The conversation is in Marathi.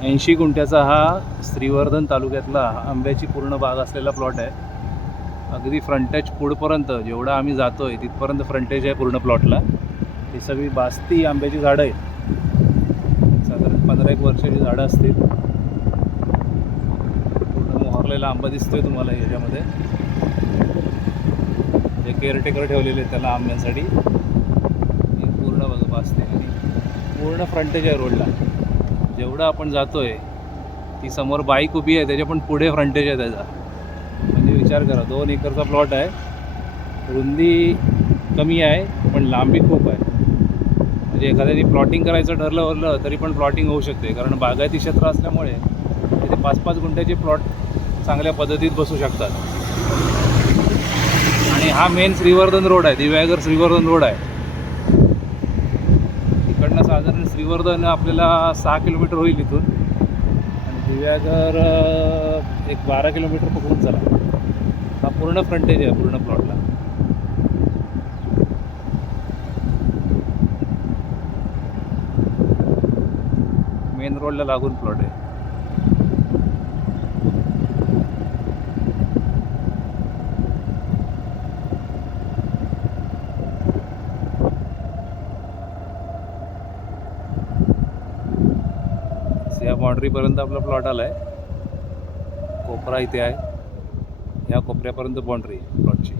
80 गुंठ्याचा हा श्रीवर्धन तालुक्यातला आंब्याची पूर्ण बाग असलेला प्लॉट आहे. अगदी फ्रंटेज पुढपर्यंत जेवढा आम्ही जातोय तिथपर्यंत फ्रंटेज आहे पूर्ण प्लॉटला. ही सगळी बास्ती आंब्याची झाडं आहेत. साधारण 15-1 वर्षाची झाडं असतील. पूर्ण मोहरलेला आंबा दिसतोय तुम्हाला याच्यामध्ये. जे केअरटेकर ठेवलेले आहेत त्याला आंब्यांसाठी. ही पूर्ण बास्ती आणि पूर्ण फ्रंटेज आहे रोडला. जेवढं आपण जातोय ती समोर बाईक उभी आहे त्याच्या पण पुढे फ्रंटेज आहे त्याचा. म्हणजे विचार करा, 2 एकरचा प्लॉट आहे. रुंदी कमी आहे पण लांबी खूप आहे. म्हणजे एखाद्याने प्लॉटिंग करायचं ठरलं तरी पण प्लॉटिंग होऊ शकते, कारण बागायती क्षेत्र असल्यामुळे तिथे 5-5 गुंठ्याचे प्लॉट चांगल्या पद्धतीत बसू शकतात. आणि हा मेन श्रीवर्धन रोड आहे, दिव्यागर श्रीवर्धन रोड आहे. इकडनं साधारण श्रीवर्धन आपल्याला 6 किलोमीटर होईल इथून, आणि दिव्यागर एक 12 किलोमीटर पकडून चला. हा पूर्ण फ्रंटेज आहे पूर्ण प्लॉटला. मेन रोडला लागून प्लॉट आहे. या बाउंड्रीपर्यंत आपला प्लॉट आला आहे. कोपरा इथे आहे. या कोपऱ्यापर्यंत बाउंड्री आहे प्लॉटची.